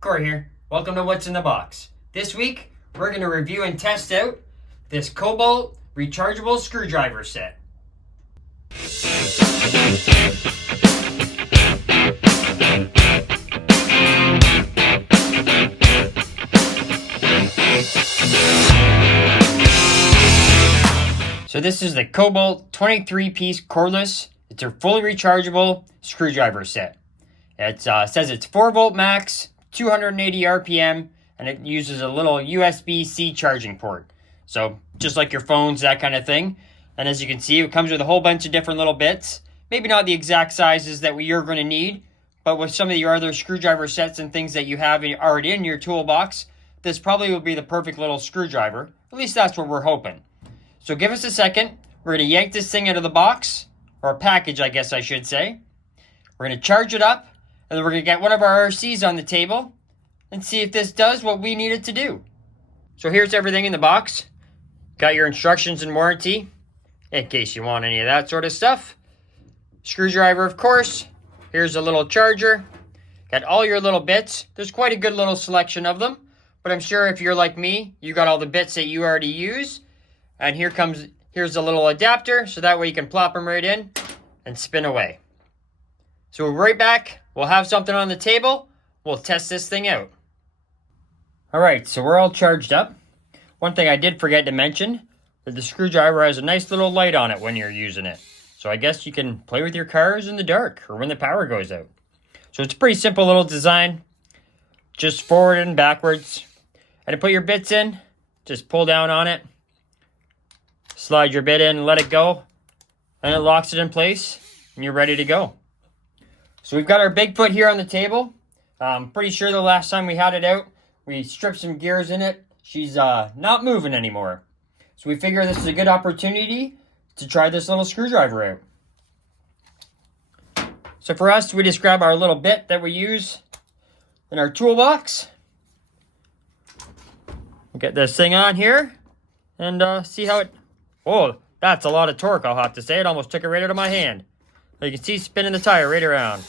Corey here. Welcome to What's in the Box. This week, we're going to review and test out this Kobalt Rechargeable Screwdriver Set. So this is the Kobalt 23-piece cordless. It's a fully rechargeable screwdriver set. It says it's 4-volt max, 280 RPM, and it uses a little USB-C charging port. So just like your phones, that kind of thing. And as you can see, it comes with a whole bunch of different little bits. Maybe not the exact sizes that you're going to need, but with some of your other screwdriver sets and things that you have already in your toolbox, this probably will be the perfect little screwdriver. At least that's what we're hoping. So give us a second. We're going to yank this thing out of the box, or a package, I guess I should say. We're going to charge it up, and then we're going to get one of our RCs on the table and see if this does what we need it to do. So here's everything in the box. Got your instructions and warranty, in case you want any of that sort of stuff. Screwdriver, of course. Here's a little charger. Got all your little bits. There's quite a good little selection of them, but I'm sure if you're like me, you got all the bits that you already use. And here's a little adapter, so that way you can plop them right in and spin away. So we'll be right back. We'll have something on the table. We'll test this thing out. All right, so we're all charged up. One thing I did forget to mention, that the screwdriver has a nice little light on it when you're using it. So I guess you can play with your cars in the dark or when the power goes out. So it's a pretty simple little design. Just forward and backwards. And to put your bits in, just pull down on it. Slide your bit in, let it go, and it locks it in place, and you're ready to go. So we've got our BigFoot here on the table. I'm pretty sure the last time we had it out, we stripped some gears in it. She's not moving anymore. So we figure this is a good opportunity to try this little screwdriver out. So for us, we just grab our little bit that we use in our toolbox. We'll get this thing on here and see how it... Oh, that's a lot of torque, I'll have to say. It almost took it right out of my hand. You can see spinning the tire right around.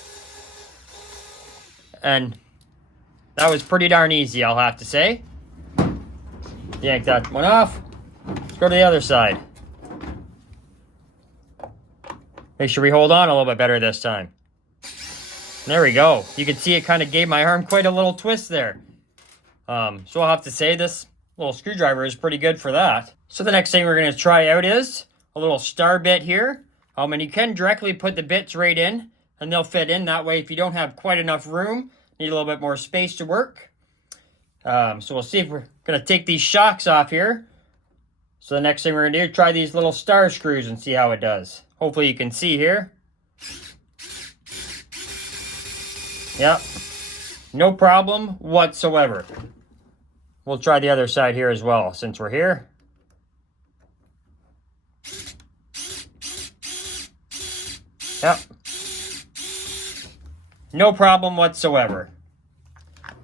And that was pretty darn easy, I'll have to say. Yank that one off. Let's go to the other side. Make sure we hold on a little bit better this time. There we go. You can see it kind of gave my arm quite a little twist there. So I'll have to say this little screwdriver is pretty good for that. So the next thing we're going to try out is a little star bit here. And you can directly put the bits right in, and they'll fit in. That way, if you don't have quite enough room, need a little bit more space to work. So we'll see if we're going to take these shocks off here. So the next thing we're going to do is try these little star screws and see how it does. Hopefully you can see here. Yep. No problem whatsoever. We'll try the other side here as well, since we're here. Yep. No problem whatsoever.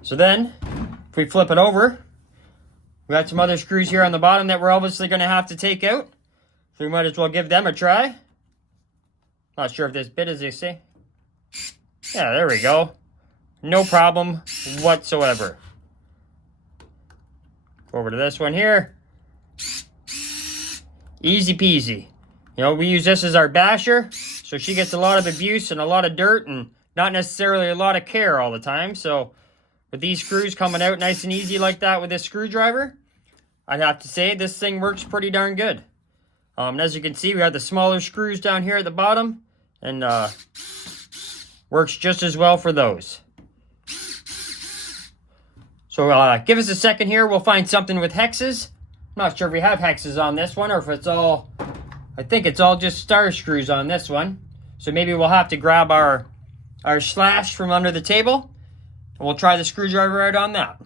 So then, if we flip it over, we got some other screws here on the bottom that we're obviously going to have to take out. So we might as well give them a try. Not sure if this bit is, you see. Yeah, there we go. No problem whatsoever. Over to this one here. Easy peasy. You know, we use this as our basher, so she gets a lot of abuse and a lot of dirt and not necessarily a lot of care all the time. So with these screws coming out nice and easy like that with this screwdriver, I'd have to say this thing works pretty darn good. And as you can see, we got the smaller screws down here at the bottom, and works just as well for those. So give us a second here. We'll find something with hexes. I'm not sure if we have hexes on this one or if it's all... I think it's all just star screws on this one. So maybe we'll have to grab our slash from under the table, and we'll try the screwdriver out on that.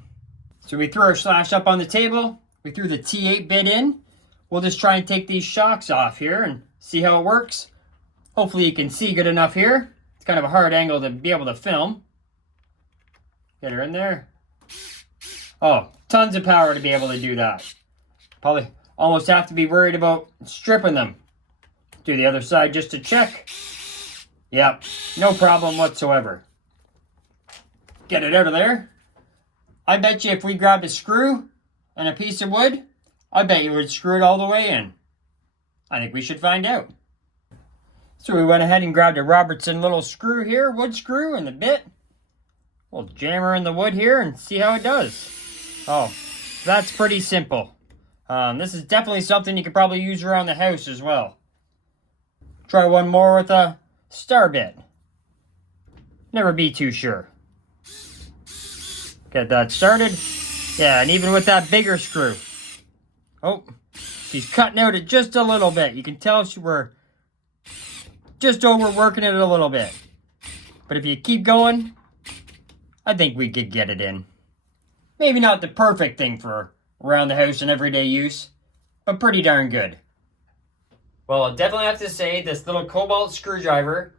So we threw our slash up on the table. We threw the T8 bit in. We'll just try and take these shocks off here and see how it works. Hopefully you can see good enough here. It's kind of a hard angle to be able to film. Get her in there. Oh, tons of power to be able to do that. Probably almost have to be worried about stripping them. Do the other side just to check. Yep, no problem whatsoever. Get it out of there. I bet you if we grabbed a screw and a piece of wood, I bet you would screw it all the way in. I think we should find out. So we went ahead and grabbed a Robertson little screw here, wood screw and the bit. We'll jam her in the wood here and see how it does. Oh, that's pretty simple. This is definitely something you could probably use around the house as well. Try one more with a star bit. Never be too sure. Get that started. Yeah, and even with that bigger screw. Oh, she's cutting out it just a little bit. You can tell we're just overworking it a little bit. But if you keep going, I think we could get it in. Maybe not the perfect thing for around the house and everyday use, but pretty darn good. Well, I'll definitely have to say this little Kobalt screwdriver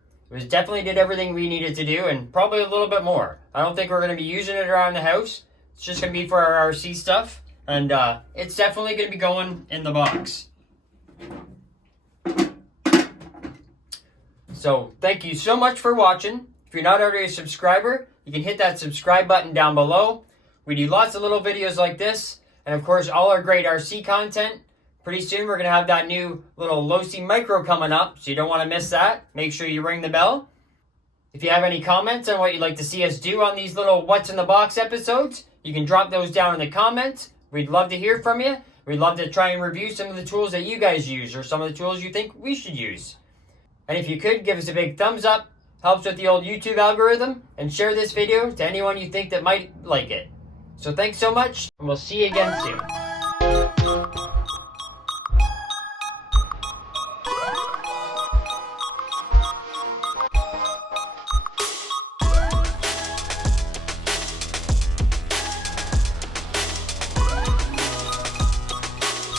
definitely did everything we needed to do and probably a little bit more. I don't think we're going to be using it around the house. It's just going to be for our RC stuff, and it's definitely going to be going in the box. So thank you so much for watching. If you're not already a subscriber, you can hit that subscribe button down below. We do lots of little videos like this, and of course all our great RC content. Pretty soon we're going to have that new little Losi Micro coming up, so you don't want to miss that. Make sure you ring the bell. If you have any comments on what you'd like to see us do on these little What's in the Box episodes, you can drop those down in the comments. We'd love to hear from you. We'd love to try and review some of the tools that you guys use or some of the tools you think we should use. And if you could, give us a big thumbs up. Helps with the old YouTube algorithm. And share this video to anyone you think that might like it. So thanks so much, and we'll see you again soon.